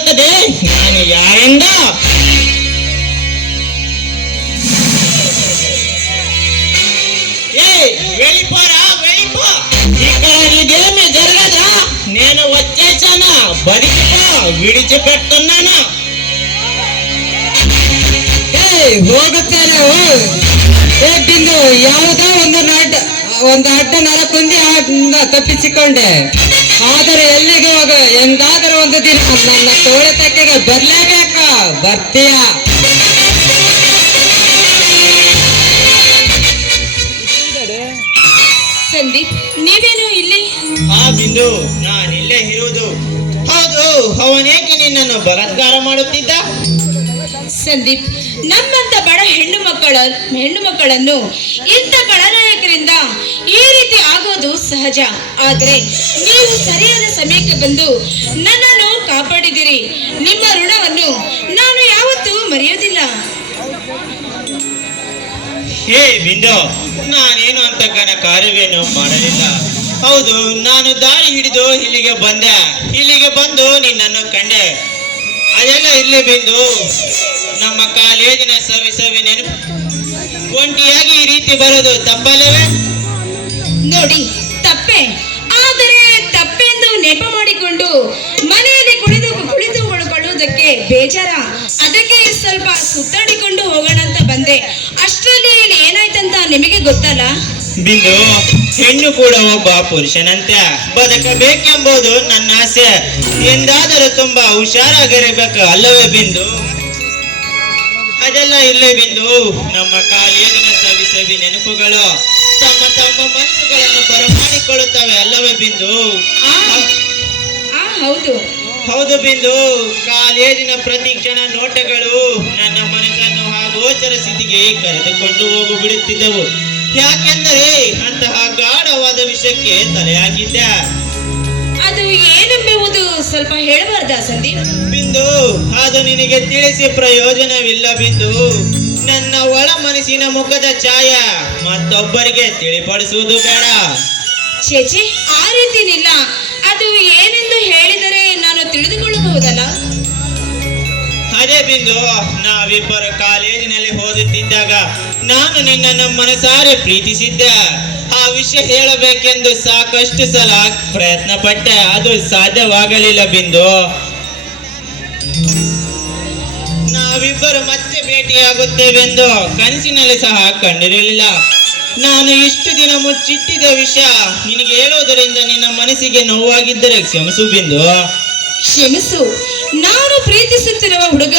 ಗೊತ್ತದೆ ನಾನು ಯಾರೆಂದ? వెళ్ళిపోరా వెళ్ళిపో, ఇక్కడ నీదేమి జరగదా? నేను వచ్చేసాను, బతికిపో, విడిచిపెట్టున్నాను. ಹೋಗುತ್ತೇನೆ. ಬಿಂದು, ಯಾವುದೋ ಒಂದು ಅಡ್ಡ ನರಕುಂದಿ ತಪ್ಪಿಸಿಕೊಂಡೆ. ಆದರೆ ಎಲ್ಲಿಗೆ ಹೋಗ? ಎಂದಾದರೂ ಒಂದು ದಿನ ನನ್ನ ತೋಳೆ ತಕ್ಕೆಗೆ ಬರ್ಲೇಬೇಕ. ಬರ್ತೀಯ? ಸಂದೀಪ್, ನೀವೇನು ಇಲ್ಲಿ? ಹಾ ಬಿಂದು, ನಾನಿಲ್ಲೇ ಇರುವುದು. ಹೌದು, ಅವನೇಕೆ ನಿನ್ನನ್ನು ಬಲಾತ್ಕಾರ ಮಾಡುತ್ತಿದ್ದ? ಸಂದೀಪ್, ನಮ್ಮಂತ ಬಡ ಹೆಣ್ಣು ಮಕ್ಕಳನ್ನು ಇಂಥ ಖಳನಾಯಕರಿಂದ ಈ ರೀತಿ ಆಗೋದು ಸಹಜ. ಆದರೆ ನೀವು ಸರಿಯಾದ ಸಮಯಕ್ಕೆ ಬಂದು ನನ್ನನ್ನು ಕಾಪಾಡಿದಿರಿ. ನಿಮ್ಮ ಋಣವನ್ನು ನಾನು ಯಾವತ್ತೂ ಮರೆಯೋದಿಲ್ಲ. ಹೇ ಬಿಂದು, ನಾನೇನು ಅಂತ ಕಾರ್ಯವೇನು ಮಾಡಲಿಲ್ಲ. ಹೌದು, ನಾನು ದಾರಿ ಹಿಡಿದು ಇಲ್ಲಿಗೆ ಬಂದೆ. ಇಲ್ಲಿಗೆ ಬಂದು ನಿನ್ನನ್ನು ಕಂಡೆ. ಅದೆಲ್ಲ ಇರ್ಲಿ ಬಿಂದು, ನಮ್ಮ ಕಾಲೇಜಿನ ಸವಿ ನೆನಪು. ಒಂಟಿಯಾಗಿ ಈ ರೀತಿ ಬರೋದು ತಪ್ಪಲ್ಲವೇ? ನೋಡಿ, ತಪ್ಪೆ. ಆದರೆ ತಪ್ಪೆಂದು ನೆಪ ಮಾಡಿಕೊಂಡು ಮನೆಯಲ್ಲಿ ಕುಳಿತುಕೊಳ್ಳುವುದಕ್ಕೆ ಬೇಜಾರ. ಅದಕ್ಕೆ ಸ್ವಲ್ಪ ಸುತ್ತಾಡಿಕೊಂಡು ಹೋಗೋಣ ಅಂತ ಬಂದೆ. ಅಷ್ಟರಲ್ಲಿ ಇಲ್ಲಿ ಏನಾಯ್ತಂತ ನಿಮಗೆ ಗೊತ್ತಲ್ಲ? ಬಿಂದು, ಹೆಣ್ಣು ಕೂಡ ಒಬ್ಬ ಪುರುಷನಂತೆ ಬದುಕಬೇಕೆಂಬುದು ನನ್ನ ಆಸೆ. ಎಂದಾದರೂ ತುಂಬಾ ಹುಷಾರಾಗಿರಬೇಕು ಅಲ್ಲವೇ ಬಿಂದು? ಅದೆಲ್ಲ ಇಲ್ಲೇ ಬಿಂದು, ನಮ್ಮ ಕಾಲೇಜಿನ ಸವಿ ನೆನಪುಗಳು ತಮ್ಮ ಮನಸ್ಸುಗಳನ್ನು ಬರಮಾಡಿಕೊಳ್ಳುತ್ತವೆ ಅಲ್ಲವೇ ಬಿಂದು? ಹೌದು ಹೌದು ಬಿಂದು, ಕಾಲೇಜಿನ ಪ್ರತಿ ಕ್ಷಣ ನೋಟಗಳು ನನ್ನ ಮನಸ್ಸನ್ನು ಅಗೋಚರ ಸ್ಥಿತಿಗೆ ಕರೆದುಕೊಂಡು ಹೋಗಿ ಬಿಡುತ್ತಿದ್ದವು. ಯಾಕೆಂದರೆ ಅಂತಹ ಗಾಢವಾದ ವಿಷಯಕ್ಕೆ ತಲೆ ಹಾಕಿದ್ದೆ. ಅದು ಏನೆಂಬುವುದು ಸ್ವಲ್ಪ ಹೇಳಬಾರ್ದಾ ಸಂದೀಪ್? ಬಿಂದು, ಅದು ನಿನಗೆ ತಿಳಿಸಿ ಪ್ರಯೋಜನವಿಲ್ಲ ಬಿಂದು. ನನ್ನ ಒಳ ಮನಸ್ಸಿನ ಮುಖದ ಛಾಯ ಮತ್ತೊಬ್ಬರಿಗೆ ತಿಳಿಪಡಿಸುವುದು ಬೇಡ. ಚೇಚೆ, ಆ ರೀತಿನಿಲ್ಲ. ಅದು ಏನೆಂದು ಹೇಳಿದರೆ ನಾನು ತಿಳಿದುಕೊಳ್ಳಬಹುದಲ್ಲ? ಅದೇ ಬಿಂದು, ನಾವಿಬ್ಬರು ಕಾಲೇಜಿನಲ್ಲಿ ಓದುತ್ತಿದ್ದಾಗ ನಾನು ನಿನ್ನನ್ನು ಮನಸಾರೆ ಪ್ರೀತಿಸಿದ್ದೆ. ಆ ವಿಷಯ ಹೇಳಬೇಕೆಂದು ಸಾಕಷ್ಟು ಸಲ ಪ್ರಯತ್ನ ಪಟ್ಟೆ, ಅದು ಸಾಧ್ಯವಾಗಲಿಲ್ಲ ಬಿಂದು. ನಾವಿಬ್ಬರು ಮತ್ತೆ ಭೇಟಿಯಾಗುತ್ತೇವೆಂದು ಕನಸಿನಲ್ಲಿ ಸಹ ಕಂಡಿರಲಿಲ್ಲ. ನಾನು ಇಷ್ಟು ದಿನ ಮುಚ್ಚಿಟ್ಟಿದ್ದ ವಿಷಯ ನಿನಗೆ ಹೇಳುವುದರಿಂದ ನಿನ್ನ ಮನಸ್ಸಿಗೆ ನೋವಾಗಿದ್ದರೆ ಕ್ಷಮಿಸು ಬಿಂದು. ಕ್ಷಮಿಸು. ನಾನು ಪ್ರೀತಿಸುತ್ತಿರುವ ಹುಡುಗ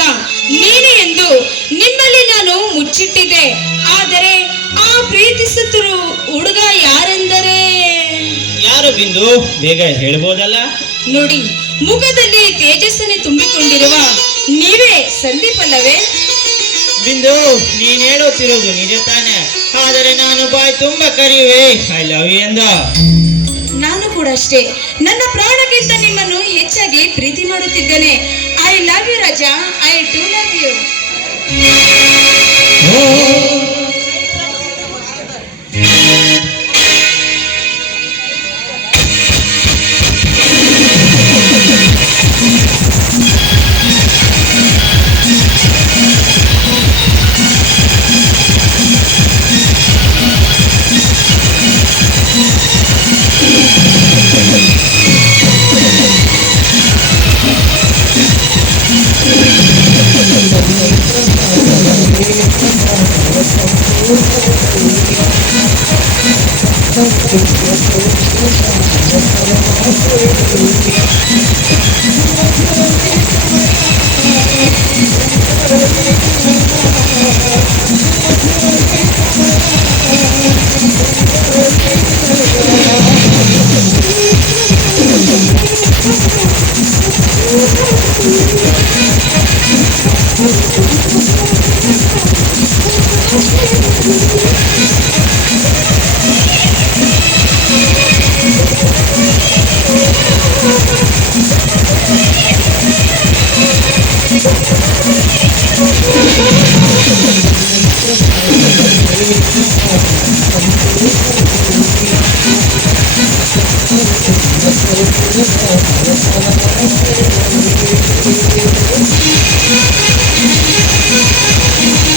ನೀನೇ ಎಂದು ನಿಮ್ಮಲ್ಲಿ ನಾನು ಮುಚ್ಚಿಟ್ಟಿದ್ದೆ. ಆದರೆ ಆ ಪ್ರೀತಿಸುತ್ತಿರುವ ಹುಡುಗ ಯಾರೆಂದರೆ? ಯಾರು ಬಿಂದು, ಬೇಗ ಹೇಳ್ಬೋದಲ್ಲ? ನೋಡಿ, ಮುಖದಲ್ಲಿ ತೇಜಸ್ಸನ್ನೇ ತುಂಬಿಕೊಂಡಿರುವ ನೀವೇ ಸಂದೀಪ್ ಅಲ್ಲವೇ? ಬಿಂದು, ನೀನ್ ಹೇಳುತ್ತಿರುವುದು ನಿಜ ತಾನೆ. ಆದರೆ ನಾನು ಬಾಯ್ ತುಂಬ ಕರೆಯುವೆ ಐ ಲವ್ ಯು ಎಂದು. ನಾನು ಕೂಡ ಅಷ್ಟೇ. ನನ್ನ ಪ್ರಾಣಕ್ಕಿಂತ ನಿಮ್ಮನ್ನು ಹೆಚ್ಚಾಗಿ ಪ್ರೀತಿ ಮಾಡುತ್ತಿದ್ದೇನೆ. I love you Raja, I too love you.